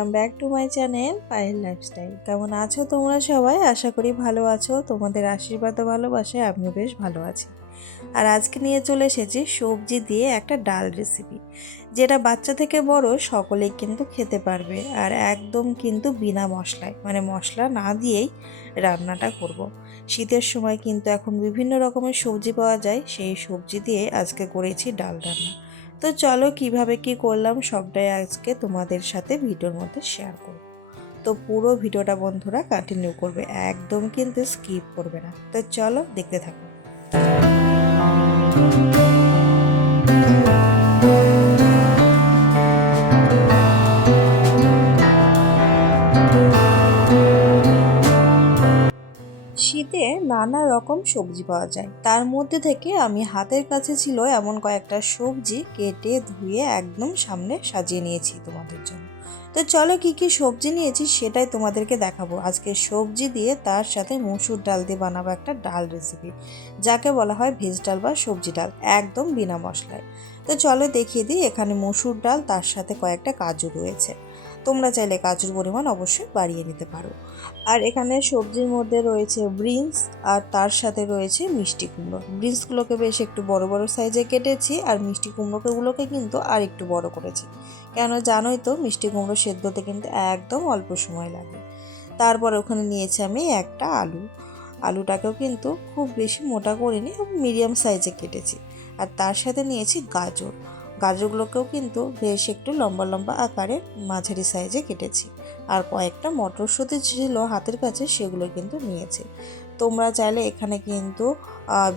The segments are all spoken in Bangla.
Welcome back to my channel Payel lifestyle কেমন আছো তোমরা সবাই? আশা করি ভালো আছো। তোমাদের আশীর্বাদ ও ভালোবাসায় আমিও বেশ ভালো আছি। আর আজকে নিয়ে চলে এসেছি সবজি দিয়ে একটা ডাল রেসিপি যেটা বাচ্চা থেকে বড় সকলেই কিন্তু খেতে পারবে আর একদম কিন্তু বিনা মশলায় মানে মশলা না দিয়েই রান্নাটা করব। শীতের সময় কিন্তু এখন বিভিন্ন রকমের সবজি পাওয়া যায়, সেই সবজি দিয়ে আজকে করেছি ডাল রান্না। তো চলো কীভাবে কি করলাম সবটাই আজকে তোমাদের সাথে ভিডিওর মধ্যে শেয়ার করব। তো পুরো ভিডিওটা বন্ধুরা কন্টিনিউ করবে, একদম কিন্তু স্কিপ করবে না। তো চলো দেখতে থাকো। রকম সবজি পাওয়া যায়। তার মধ্যে থেকে আমি হাতের কাছে ছিল এমন কয়েকটা সবজি কেটে ধুয়ে একদম সামনে সাজিয়ে নিয়েছি তোমাদের জন্য। তো চলো কি কি সবজি নিয়েছি সেটাই তোমাদেরকে দেখাবো। আজকে সবজি দিয়ে তার সাথে মসুর ডাল দিয়ে বানাবো একটা ডাল রেসিপি যাকে বলা হয় ভেজ ডাল বা সবজি ডাল, একদম বিনা মশলায়। তো চলো দেখিয়ে দিই, এখানে মসুর ডাল, তার সাথে কয়েকটা কাজু রয়েছে। তোমরা চাইলে কাজুর পরিমাণ অবশ্যই বাড়িয়ে নিতে পারো। আর এখানে সবজির মধ্যে রয়েছে ব্রিন্স আর তার সাথে রয়েছে মিষ্টি কুমড়ো। ব্রিন্সগুলোকে বেশ একটু বড় বড় সাইজে কেটেছি, আর মিষ্টি কুমড়োগুলোকে কিন্তু আর একটু বড় করেছি। কেন জানোই তো, মিষ্টি কুমড়ো সেদ্ধতে কিন্তু একদম অল্প সময় লাগে। তারপর ওখানে নিয়েছি আমি একটা আলু। আলুটাকেও কিন্তু খুব বেশি মোটা করিনি মিডিয়াম সাইজে কেটেছি। আর তার সাথে নিয়েছি গাজর। গাজরগুলোকেও কিন্তু বেশ একটু লম্বা লম্বা আকারে মাঝারি সাইজে কেটেছি আর কয়েকটা মটরশুঁটি ছিল হাতের কাছে, সেগুলো কিন্তু নিয়েছি তোমরা চাইলে এখানে কিন্তু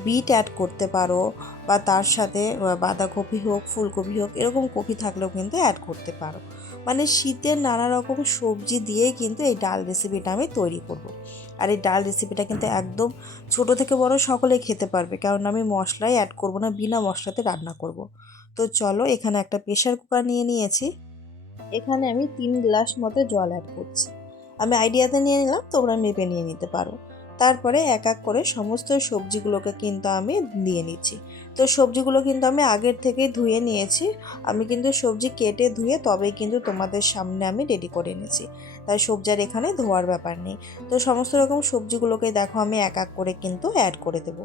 বিট অ্যাড করতে পারো বা তার সাথে বাঁধাকপি হোক, ফুলকপি হোক, এরকম কপি থাকলেও কিন্তু অ্যাড করতে পারো মানে শীতের নানা রকম সবজি দিয়ে কিন্তু এই ডাল রেসিপিটা আমি তৈরি করব। আর এই ডাল রেসিপিটা কিন্তু একদম ছোট থেকে বড় সকলেই খেতে পারবে, কারণ আমি মশলাই অ্যাড করব না, বিনা মশলাতে রান্না করব। তো চলো এখানে একটা প্রেশার কুকার নিয়ে নিয়েছি। এখানে আমি তিন গ্লাস মতো জল অ্যাড করছি। আমি আইডিয়াতে নিয়ে নিলাম, তোমরা মেপে নিয়ে নিতে পারো। তারপরে এক এক করে সমস্ত সবজিগুলোকে কিন্তু আমি দিয়ে নিচ্ছি। তো সবজিগুলো কিন্তু আমি আগের থেকেই ধুয়ে নিয়েছি। আমি কিন্তু সবজি কেটে ধুয়ে তবেই কিন্তু তোমাদের সামনে আমি রেডি করে নিয়েছি তাই সবজি আর এখানে ধোয়ার ব্যাপার নেই। তো সমস্ত রকম সবজিগুলোকে দেখো আমি এক এক করে কিন্তু অ্যাড করে দেব।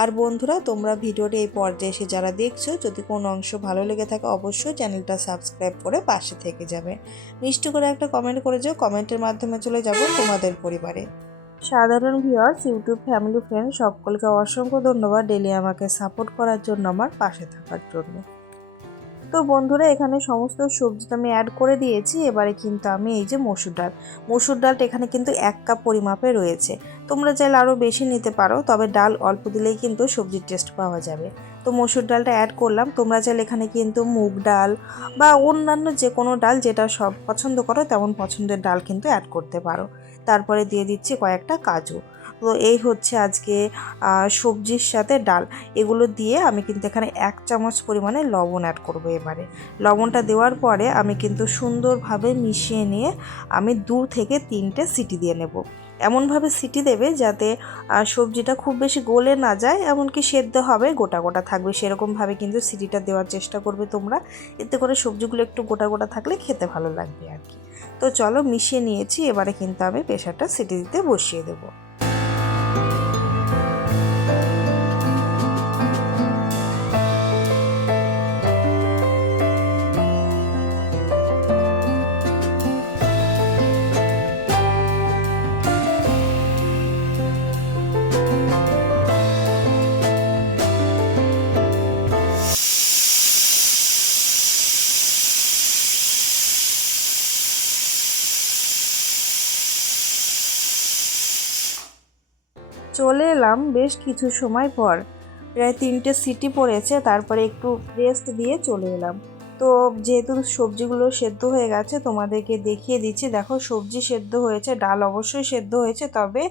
আর বন্ধুরা, তোমরা ভিডিওটি এই পর্যায়ে এসে যারা দেখছ, যদি কোনো অংশ ভালো লেগে থাকে, অবশ্যই চ্যানেলটা সাবস্ক্রাইব করে পাশে থেকে যাবে। মিষ্টি করে একটা কমেন্ট করে যাও কমেন্টের মাধ্যমে চলে যাব তোমাদের পরিবারে। সাধারণ ভিউয়ার্স ইউটিউব ফ্যামিলি ফ্রেন্ড সকলকে অসংখ্য ধন্যবাদ ডেলি আমাকে সাপোর্ট করার জন্য আমার পাশে থাকার জন্য। তো বন্ধুরা, এখানে সমস্ত সবজি আমি অ্যাড করে দিয়েছি, এবারে কিন্তু আমি এই যে মসুর ডাল। মসুর ডালটা এখানে কিন্তু এক কাপ পরিমাপে রয়েছে। তোমরা চাইলে আরও বেশি নিতে পারো, তবে ডাল অল্প দিলেই কিন্তু সবজির টেস্ট পাওয়া যাবে। তো মসুর ডালটা অ্যাড করলাম, তোমরা চাইলে এখানে কিন্তু মুগ ডাল বা অন্যান্য যে কোনো ডাল যেটা সব পছন্দ করো, তেমন পছন্দের ডাল কিন্তু অ্যাড করতে পারো। তারপরে দিয়ে দিচ্ছি কয়েকটা কাজু। তো এই হচ্ছে আজকে সবজির সাথে ডাল। এগুলো দিয়ে আমি কিন্তু এখানে এক চামচ পরিমাণে লবণ অ্যাড করব এবারে। লবণটা দেওয়ার পরে আমি কিন্তু সুন্দরভাবে মিশিয়ে নিয়ে আমি দু থেকে তিনটে সিটি দিয়ে নেব। এমনভাবে সিটি দেবে যাতে সবজিটা খুব বেশি গলে না যায়, এমনকি সেদ্ধ হবে, গোটা গোটা থাকবে। সেরকমভাবে কিন্তু সিটিটা দেওয়ার চেষ্টা করবে তোমরা। এতে করে সবজিগুলো একটু গোটা গোটা থাকলে খেতে ভালো লাগবে আর কি। তো চলো মিশিয়ে নিয়েছি এবারে কিন্তু আমি প্রেশারটা সিটি দিতে বসিয়ে দেবো। চলে এলাম বেশ কিছু সময় পর। প্রায় তিনটে সিটি পড়েছে, তারপরে একটু রেস্ট দিয়ে চলে এলাম। তো যেহেতু সবজিগুলো সেদ্ধ হয়ে গেছে, তোমাদেরকে দেখিয়ে দিচ্ছি। দেখো সবজি সেদ্ধ হয়েছে, ডাল অবশ্যই সেদ্ধ হয়েছে, তবে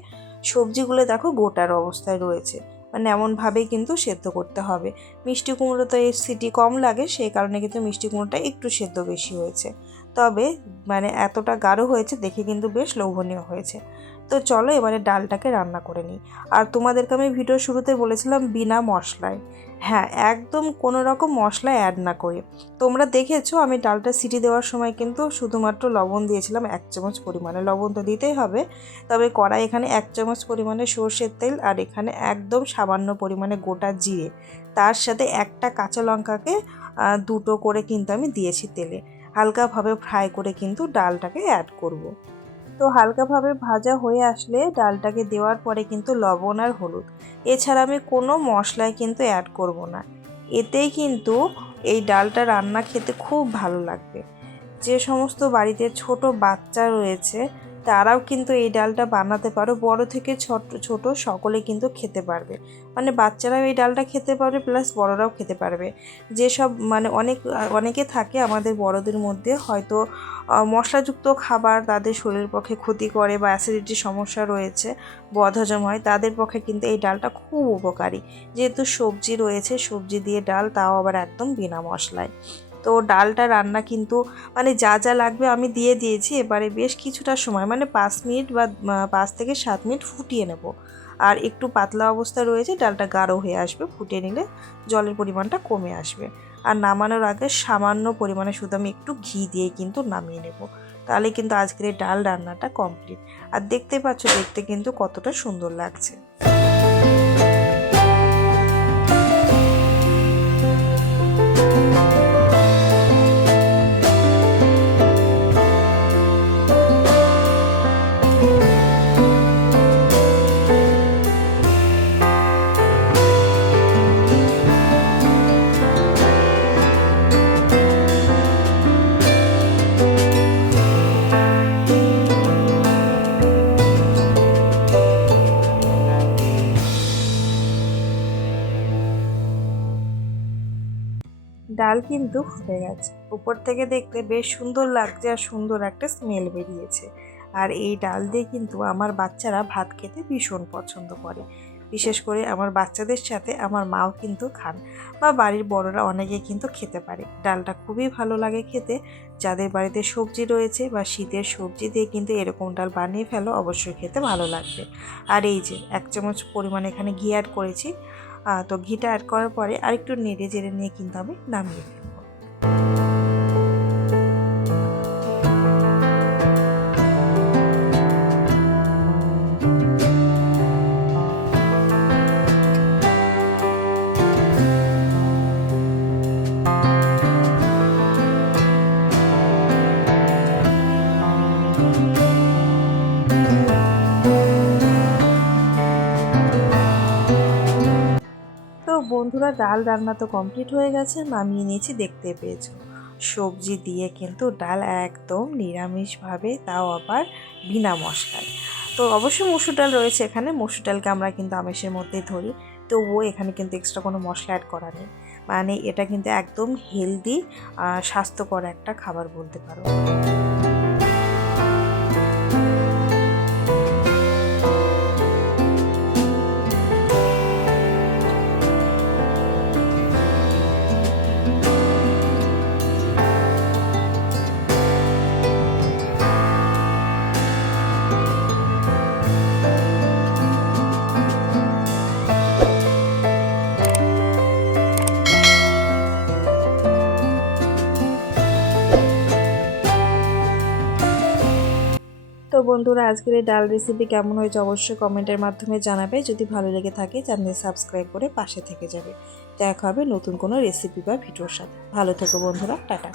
সবজিগুলো দেখো গোটার অবস্থায় রয়েছে। মানে এমনভাবেই কিন্তু সেদ্ধ করতে হবে। মিষ্টি কুমড়ো তো এই সিটি কম লাগে, সেই কারণে কিন্তু মিষ্টি কুমড়োটা একটু সেদ্ধ বেশি হয়েছে। তবে মানে এতটা গাঢ় হয়েছে দেখে কিন্তু বেশ লোভনীয় হয়েছে। তো চলো এবারে ডালটাকে রান্না করে নিই। আর তোমাদেরকে আমি ভিডিও শুরুতে বলেছিলাম বিনা মশলায়। হ্যাঁ একদম কোনো রকম মশলা অ্যাড না করে। তোমরা দেখেছ আমি ডালটা সিটি দেওয়ার সময় কিন্তু শুধুমাত্র লবণ দিয়েছিলাম এক চামচ পরিমাণে। লবণ তো দিতেই হবে। তবে কড়াই এখানে এক চামচ পরিমাণে সর্ষের তেল আর এখানে একদম সামান্য পরিমাণে গোটা জিরে। তার সাথে একটা কাঁচা লঙ্কাকে দুটো করে কিন্তু আমি দিয়েছি তেলে। হালকাভাবে ফ্রাই করে কিন্তু ডালটাকে অ্যাড করব। তো হালকাভাবে ভাজা হয়ে আসলে ডালটাকে দেওয়ার পরে কিন্তু লবণ আর হলুদ। এছাড়া আমি কোনো মশলায় কিন্তু অ্যাড করব না। এতেই কিন্তু এই ডালটা রান্না খেতে খুব ভালো লাগবে। যে সমস্ত বাড়িতে ছোট বাচ্চা রয়েছে তারাও কিন্তু এই ডালটা বানাতে পারো। বড় থেকে ছোট ছোট সকলে কিন্তু খেতে পারবে। মানে বাচ্চারাও এই ডালটা খেতে পারবে প্লাস বড়রাও খেতে পারবে। যেসব মানে অনেক, অনেকে থাকে আমাদের বড়দের মধ্যে, হয়তো মশলাযুক্ত খাবার তাদের শরীরের পক্ষে ক্ষতি করে বা অ্যাসিডিটির সমস্যা রয়েছে, বদহজম হয়, তাদের পক্ষে কিন্তু এই ডালটা খুব উপকারী। যেহেতু সবজি রয়েছে, সবজি দিয়ে ডাল তাও আবার একদম বিনা মশলায়। তো ডালটা রান্না কিন্তু মানে যা যা লাগবে আমি দিয়ে দিয়েছি। এবারে বেশ কিছুটা সময় মানে পাঁচ মিনিট বা পাঁচ থেকে সাত মিনিট ফুটিয়ে নেব। আর একটু পাতলা অবস্থা রয়েছে, ডালটা গাঢ় হয়ে আসবে ফুটিয়ে নিলে জলের পরিমাণটা কমে আসবে। আর নামানোর আগে সামান্য পরিমাণে শুধু আমি একটু ঘি দিয়ে কিন্তু নামিয়ে নেব। তাহলে কিন্তু আজকের এই ডাল রান্নাটা কমপ্লিট। আর দেখতে পাচ্ছ, দেখতে কিন্তু কতটা সুন্দর লাগছে। ডাল কিন্তু ফুটে গেছে। উপর থেকে দেখতে বেশ সুন্দর লাগছে আর সুন্দর একটা স্মেল বেরিয়েছে। আর এই ডাল দিয়ে কিন্তু আমার বাচ্চারা ভাত খেতে ভীষণ পছন্দ করে। বিশেষ করে আমার বাচ্চাদের সাথে আমার মাও কিন্তু খান বা বাড়ির বড়রা অনেকে কিন্তু খেতে পারে। ডালটা খুবই ভালো লাগে খেতে। যাদের বাড়িতে সবজি রয়েছে বা শীতের সবজি দিয়ে কিন্তু এরকম ডাল বানিয়ে ফেলো, অবশ্যই খেতে ভালো লাগবে। আর এই যে, এক চামচ পরিমাণে এখানে ঘি অ্যাড করেছি। তো ঘিটা অ্যাড করার পরে আরেকটু নেড়ে জেড়ে নিয়ে কিন্তু আমি নামিয়ে ফেলব বন্ধুরা ডাল রান্না তো কমপ্লিট হয়ে গেছে, নামিয়ে নিয়েছি দেখতে পেয়েছ। সবজি দিয়ে কিন্তু ডাল একদম নিরামিষভাবে, তাও আবার বিনা মশলায়। তো অবশ্যই মসুর ডাল রয়েছে এখানে, মসুর ডালকে আমরা কিন্তু আমিষের মধ্যেই ধরি। তবুও এখানে কিন্তু এক্সট্রা কোনো মশলা অ্যাড করা নেই। মানে এটা কিন্তু একদম হেলদি স্বাস্থ্যকর একটা খাবার বলতে পারো। বন্ধুরা, আজকের এই ডাল রেসিপি কেমন হয়েছে অবশ্যই কমেন্টের মাধ্যমে জানাবে। যদি ভালো লেগে থাকে চ্যানেল সাবস্ক্রাইব করে পাশে থেকে যাবে। দেখা হবে নতুন কোনো রেসিপি বা ভিডিওর সাথে। ভালো থেকো বন্ধুরা, টাটা।